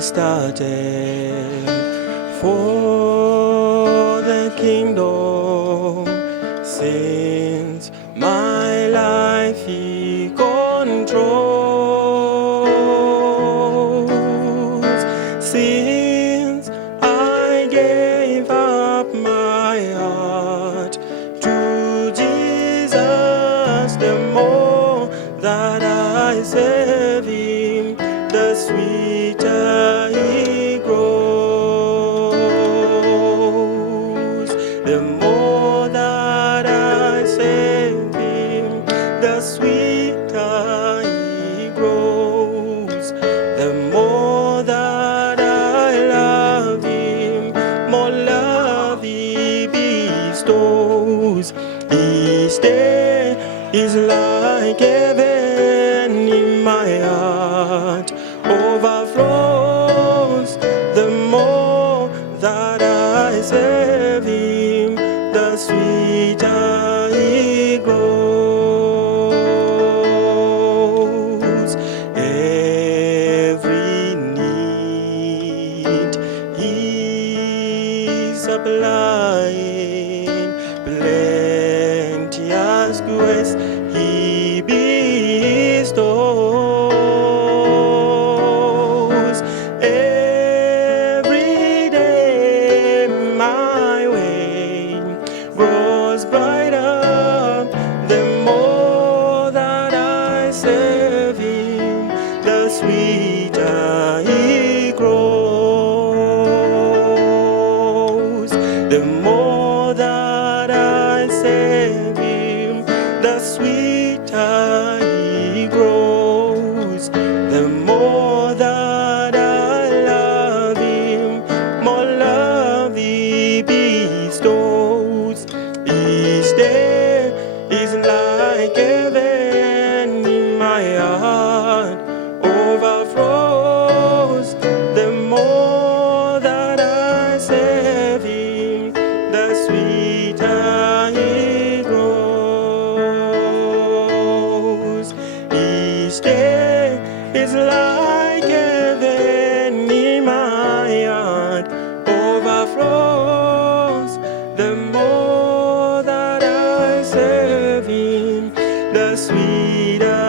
started for the kingdom. Since my life He controls, since I gave up my heart to Jesus, the more that I serve Him, the sweeter He grows. The more that I serve Him, the sweeter He grows. The more that I love Him, more love He bestows. Each day is like heaven in my heart overflows. The more that I serve Him, the sweeter He grows. Every need He supplying, plenteous grace He bestows. Every day my way grows brighter. The more that I serve Him, the sweeter He grows. The more that I serve Him, the sweeter He grows. The more that I love Him, more love He bestows. Each day is like heaven in my heart overflows. The more that I serve Him, the sweeter He grows. Each day is like heaven in my heart overflows. The more that I serve Him, the sweeter